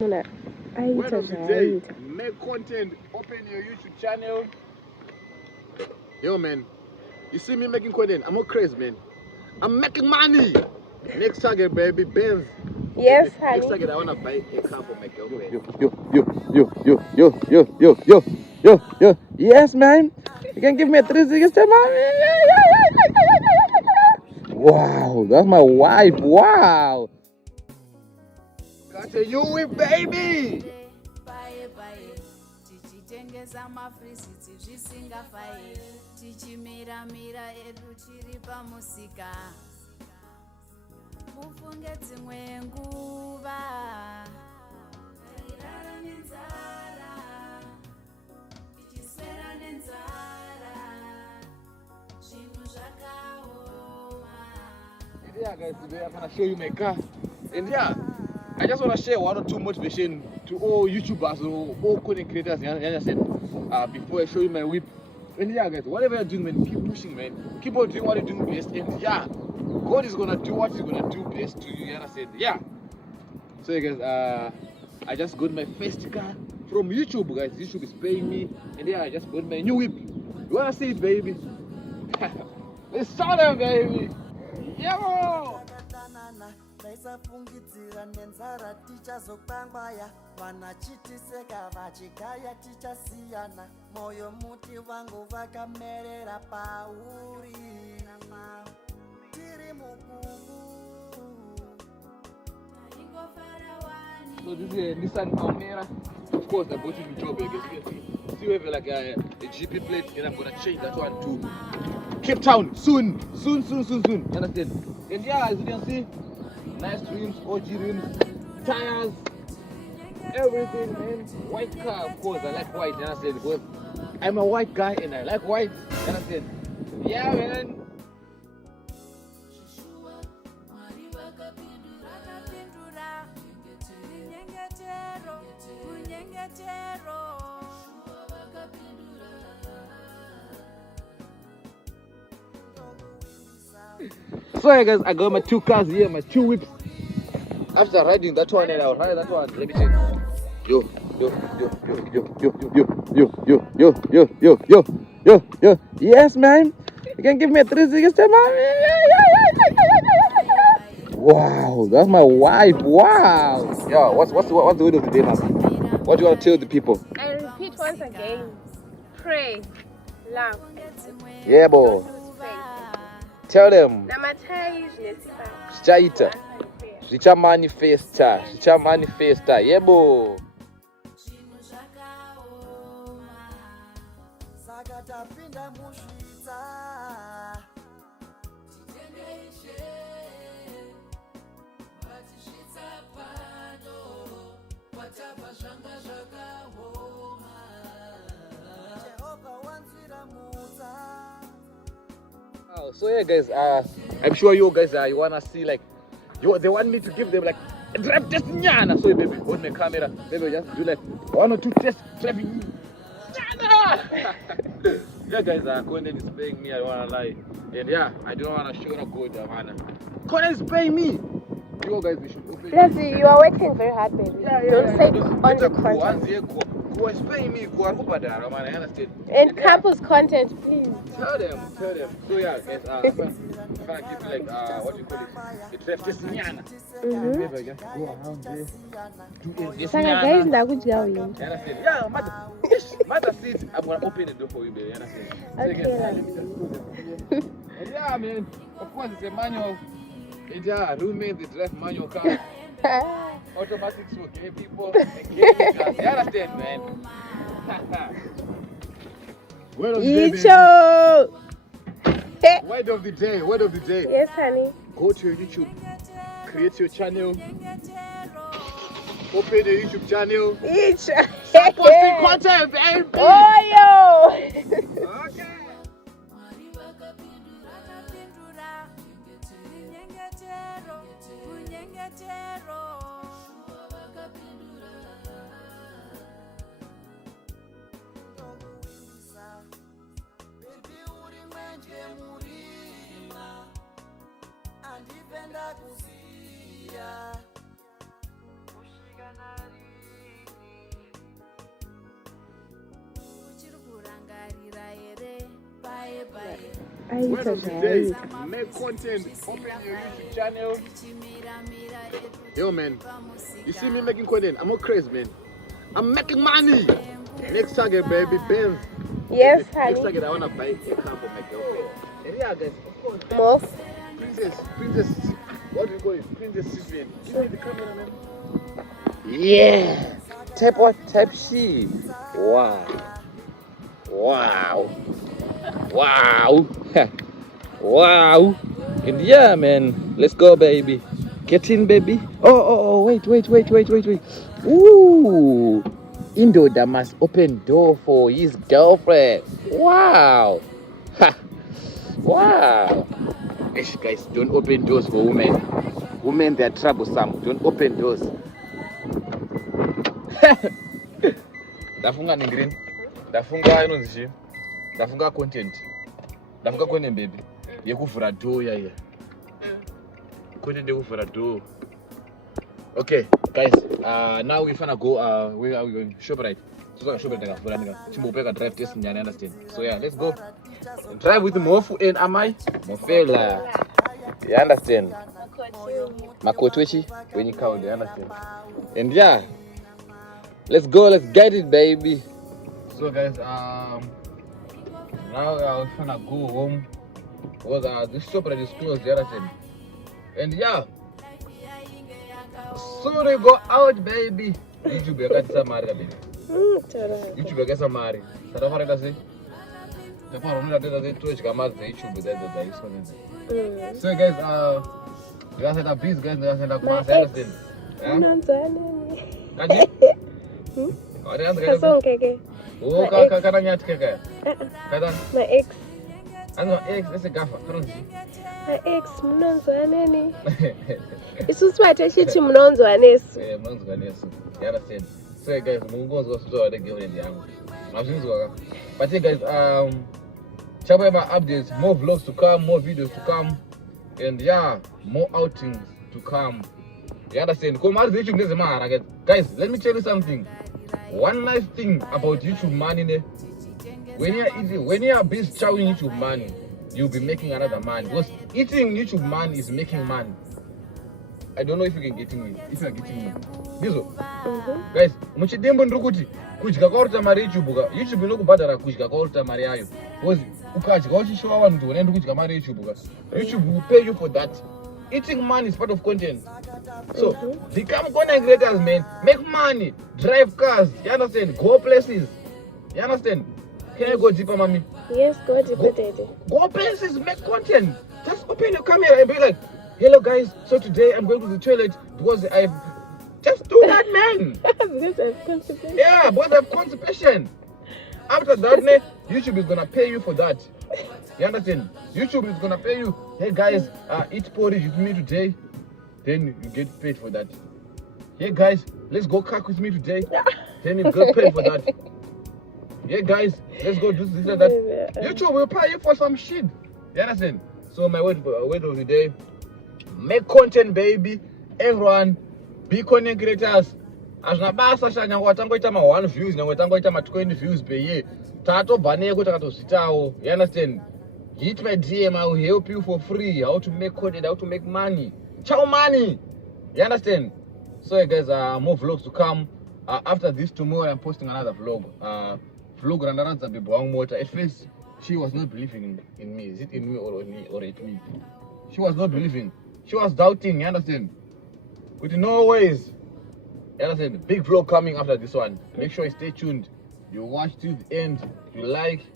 Word of the day, make content, open your YouTube channel. Yo man, you see me making content, I'm not crazy man. I'm making money. Next target baby, Benz. Yes, honey. Next target I wanna buy a car for my girlfriend. Yo. Yes man, you can give me a 360 man. Wow, that's my wife. Wow. Got a you with baby. tichitengesa mafrisiti zvisingafai tichimira edu tiri pamusika mufunge dzimwe nguva tairara nenzara tichiswera nenzara zvinhu zvakaoma. Yeah guys, today I'm gonna show you my car. And yeah, I just want to share one or two motivation to all YouTubers or all content creators. You understand? Before I show you my whip. And yeah, guys, whatever you're doing, man, keep pushing, man. Keep on doing what you're doing best. And yeah, God is gonna do what He's gonna do best to you. You understand? Yeah. So, yeah, guys, I just got my first car from YouTube, guys. YouTube is paying me. And yeah, I just got my new whip. You wanna see it, baby? Let's start them, baby. Yo! Vaisafungidzira nenzara tichazokangwaya vanachitiseka vachigaya tichasiyana moyo muti vangu vakamerera pauri tiri mukungu. So this is a Nissan Almera. Of course, I bought it in job. See we have like a GP plate, and I'm gonna change that one to Cape Town soon. You understand? And yeah, as you can see, nice rims, OG rims, tires, everything, man. White car, of course. I like white, you understand? Because I'm a white guy and I like white, you understand? Yeah, man. So yeah guys, I got my two cars here, my two whips. After riding that one and I'll ride that one. Let me check. Yo. Yes man, you can give me a 360 man. Wow, that's my wife. Wow. Yeah, what's the word of the day, man? What do you want to tell the people? I repeat once again. Pray. Love. Yeah, boy. Tell them. Zvichaita. Zvichamanifesta. Yeah, boy. So yeah guys, I'm sure you guys you wanna see like they want me to give them like a drive test nyana. So baby, hold my camera, baby, just do like 1 or 2 tests driving nyana. Yeah guys, content is paying me, I don't wanna lie. And yeah, I don't wanna show no good man. Content is paying me. You guys, we should open. Yes, you are working very hard, baby. Don't say on the content. Who is paying me? Who are man? I understand. And campus content, please. Tell them. So yeah, guys, I'm gonna give like what do you call it? It's drive test nyana. Maybe just go around there. Do it. Saka guys, ndakudya wini. Understand? Yeah, mother says I'm gonna open the door for you, baby. Understand? Okay. Yeah, man. Of course, it's a manual. It's a roommate. They drive manual car. Automatics for gay people and gay guys. You understand, man? Word of the day. Word of the day. Yes, honey. Go to your YouTube, create your channel, open the YouTube channel. Start posting content, baby. Oh, yo. Okay. Andipenda kusia kushika nari Word of the day, make content, open your YouTube channel. Yo man, you see me making content, I'm not crazy man. I'm making money. Next target baby, Benz. Yes, Next honey. target I wanna buy a car for my girlfriend. And yeah guys, of course. More. Princess, what do you call it? Princess Sisman. Give me the camera man. Yeah. Type what? Type C. Wow. Wow. Wow. Wow. And yeah, man. Let's go, baby. Get in, baby. Oh, wait. Ooh. Indoda must open door for his girlfriend. Wow. Ha. Wow. Ish, guys, don't open doors for women. Women, they're troublesome. Don't open doors. Ndafunga ningrini. Ndafunga inonzi. Ndafunga content. Ndafunga content baby. Yekuvhura door yaya. Content yekuvhura door. Okay, guys. Now we finna go. Where are we going? ShopRite. So ShopRite ndakavhura nika. Chimbopeka drive test nyani, understand? So yeah, let's go. Drive with Mofu and Amai. Mofela. You understand? Makotwechi. When you count, you understand? And yeah. Let's go, let's get it, baby. So guys, now I'm gonna go home because this shop is closed the other time. And yeah, soon we go out, baby. YouTube, I got some money, baby. YouTube, I got some money. So what I say? The phone, I did Twitch, come out the YouTube, that's so guys, you guys are busy, guys. You guys are understand? Yeah. Oh, kana nyati kaka. Kada. My ex. Ano ex gafa. My ex munonzwaneni. Isusu batashiti munonzwanesu. Munonzwanesu. You understand? So guys, mungonzo kusitoa the girlfriend yangu. Mazvinzwa. But guys, chapaba updates, more vlogs to come, more videos to come, and yeah, more outings to come. You understand? Guys, let me tell you something. One nice thing about YouTube money, when you are busy chowing YouTube money, you'll be making another money. Because eating YouTube money is making money. I don't know if you can get me. If you are getting me. Guys, muchidembo ndrukuti kudya kwaurita mari YouTube inokubhadhara kudya kwaurita mari yayo. Because ukadya uchishowa vanhu kuti unaenda kudya mari YouTube will pay you for that. Eating money is part of content. So become content creators, man. Make money, drive cars, you understand? Go places. You understand? Can you go deeper, mommy? Yes, go deeper, daddy. Go places, make content. Just open your camera and be like, hello guys, so today I'm going to the toilet because I've just do that, man. Because I have constipation. Yeah, because I have constipation. After that, man, YouTube is gonna pay you for that. You understand? YouTube is gonna pay you. Hey guys, eat porridge with me today. Then you get paid for that. Hey guys, let's go cook with me today. Then you get paid for that. Hey guys, let's go do this and that. YouTube will pay you for some shit. You understand? So my word of the day, make content, baby. Everyone, be content creators. Azvina basa shanya tangoita ma 1 views nango tangoita ma 20 views per year. Tatobhaneko takatozvitawo. You understand? Hit my DM, I will help you for free. How to make content, how to make money. Ciao money. You understand? So guys, more vlogs to come. After this tomorrow I'm posting another vlog. Vlog Randaranza Bibuang Motor. At first she was not believing in me. Is it in me or in me or at me? She was not believing. She was doubting, you understand? With no ways. You understand? Big vlog coming after this one. Make sure you stay tuned. You watch till the end. You like,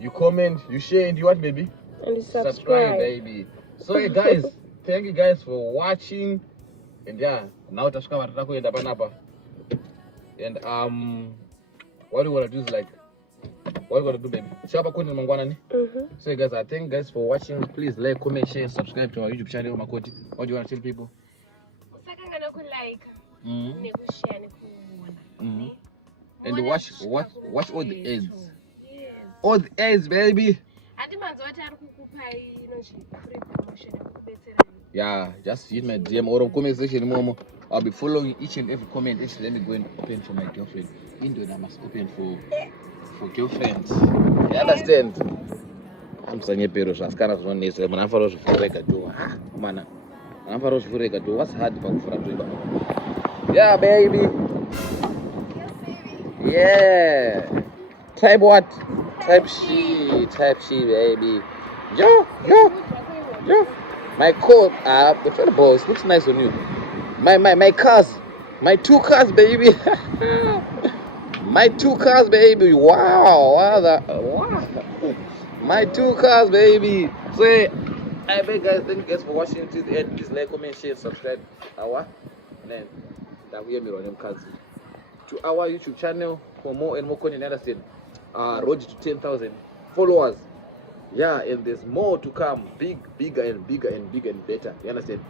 you comment, you share, and you what, baby? And you subscribe, baby. So hey guys, thank you guys for watching. And yeah, now tashika matako enda panapa. And what do you wanna do is like, what you gonna do, baby? Shapa kuni mangwana ni. So guys, I thank you guys for watching. Please like, comment, share, subscribe to our YouTube channel, Makoti. What do you wanna tell people? And watch all the ads. Yes. All the ads, baby. Yeah, just hit my DM or comment section, Momo. I'll be following each and every comment. Actually, let me go and open for my girlfriend. Indoor, I must open for girlfriends. You understand? Amsanyepero zvasikana zvinonesa munhu anofanira kuzvifureka tu. Mana anofanira kuzvifureka tu. What's hard pakufura tu? Yeah, baby. Yeah. Type what? Type she, baby. Yo. My coat, the boss looks nice on you. My cars, my 2 cars, baby. My 2 cars, baby. Wow. My 2 cars, baby. So, I beg guys, thank you guys for watching to the end. Please like, comment, share, subscribe. And then that we are me on them cars to our YouTube channel for more and more content. Understand? Road to 10,000 followers. Yeah, and there's more to come. Bigger and better. You understand?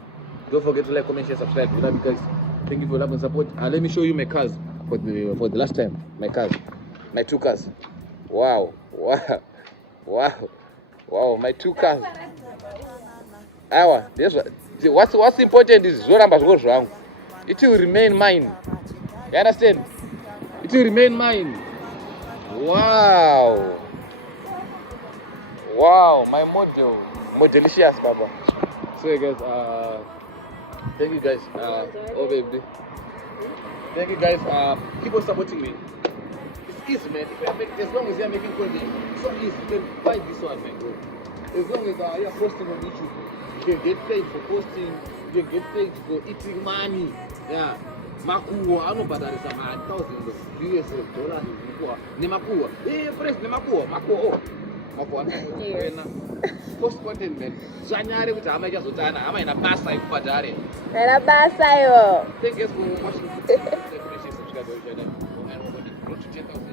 Don't forget to like, comment, share, subscribe. We love you guys. Thank you for love and support. Let me show you my cars for the last time. My cars, my 2 cars. Wow, my 2 cars. What's important is Zoramba goes wrong. It will remain mine. You understand? It will remain mine. Wow, my modelicious, Baba. So guys, thank you guys. Oh baby, thank you guys. Keep on supporting me. It's easy, man. As long as you're making content, it's so easy. You can buy this one, man, bro. As long as you're posting on YouTube, you can get paid for posting. You can get paid for eating money. Yeah. Makuwa, I don't know about that. It's $1,000 US. Nemakuwa. Hey, press Nemakuwa. Makuwa. Post content, man. January with Amaja Sutana. I'm in a pass like Padare. And a basayo. Thank you for watching. Subscribe to our channel. And road to 10,000.